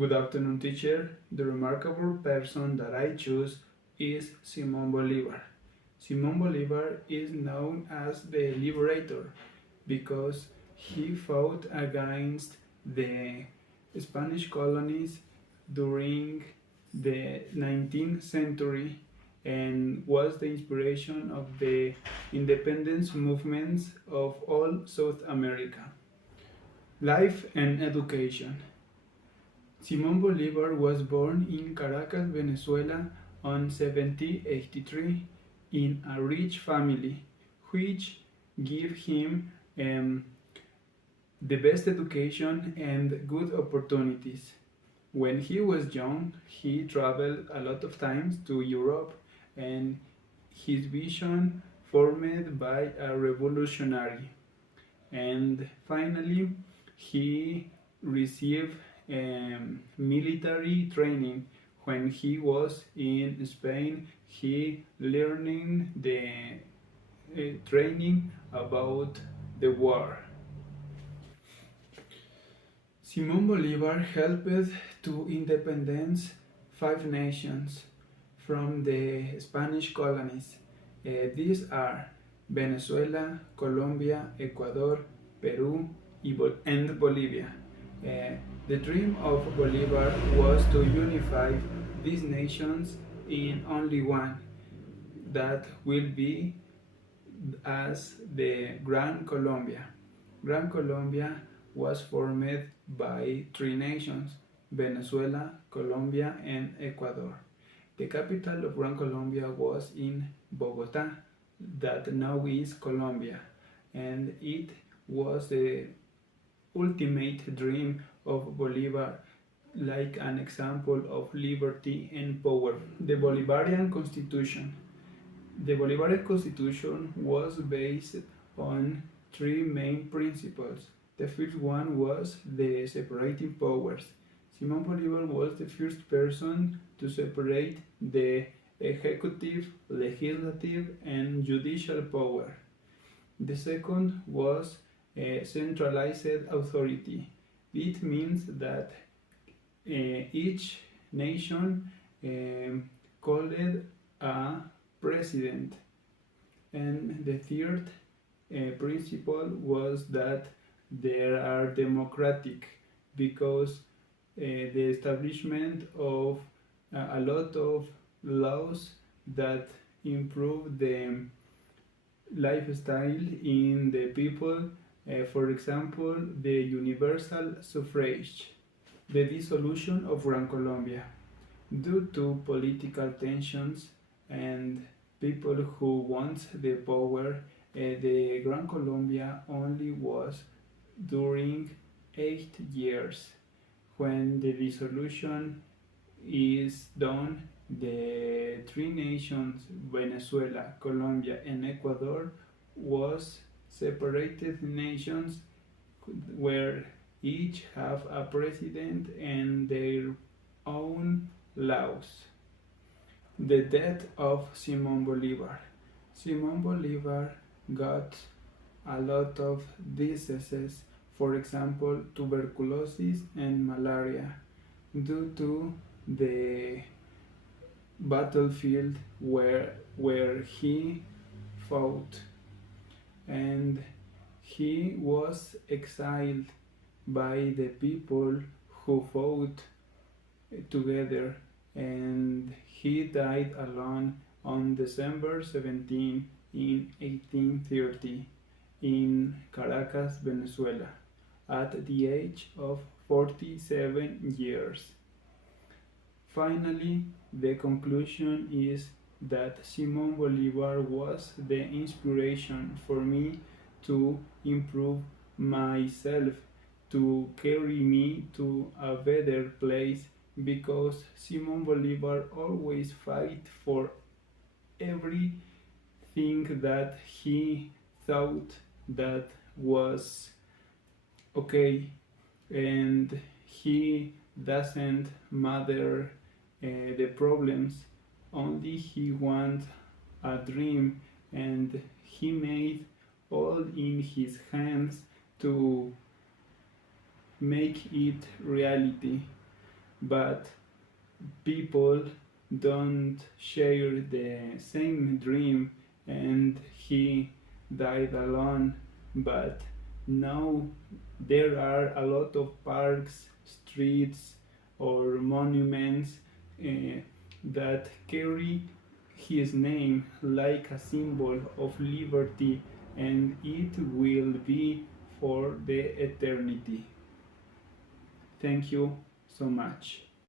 Good afternoon, teacher. The remarkable person that I choose is Simon Bolivar. Simon Bolivar is known as the liberator because he fought against the Spanish colonies during the 19th century and was the inspiration of the independence movements of all South America. Life and education. Simón Bolívar was born in Caracas, Venezuela on 1783 in a rich family, which gave him the best education and good opportunities. When he was young, he traveled a lot of times to Europe, and his vision formed by a revolutionary. And finally, he received military training. When he was in Spain, he learning the training about the war. Simón Bolívar helped to independence 5 nations from the Spanish colonies. These are Venezuela, Colombia, Ecuador, Peru, and Bolivia. The dream of Bolívar was to unify these nations in only one, that will be as the Gran Colombia. Gran Colombia was formed by 3 nations, Venezuela, Colombia, and Ecuador. The capital of Gran Colombia was in Bogotá, that now is Colombia, and it was the ultimate dream of Bolivar, like an example of liberty and power. The Bolivarian Constitution. The Bolivarian Constitution was based on 3 main principles. The first one was the separating powers. Simón Bolívar was the first person to separate the executive, legislative, and judicial power. The second was a centralized authority. It means that each nation called a president. And the third principle was that they are democratic, because the establishment of a lot of laws that improve the lifestyle in the people. For example, the universal suffrage. The dissolution of Gran Colombia. Due to political tensions and people who want the power, the Gran Colombia only was during 8 years. When the dissolution is done, the 3 nations, Venezuela, Colombia, and Ecuador, was separated nations where each have a president and their own laws. The death of Simón Bolívar. Simón Bolívar got a lot of diseases, for example, tuberculosis and malaria, due to the battlefield where he fought, and he was exiled by the people who fought together, and he died alone on December 17 in 1830 in Caracas, Venezuela, at the age of 47 years. Finally, the conclusion is that Simón Bolívar was the inspiration for me to improve myself, to carry me to a better place, because Simón Bolívar always fight for everything that he thought that was okay, and he doesn't matter the problems, only he wants a dream, and he made all in his hands to make it reality. but people don't share the same dream, and he died alone. But now there are a lot of parks, streets, or monuments that carry his name like a symbol of liberty, and it will be for the eternity. Thank you so much.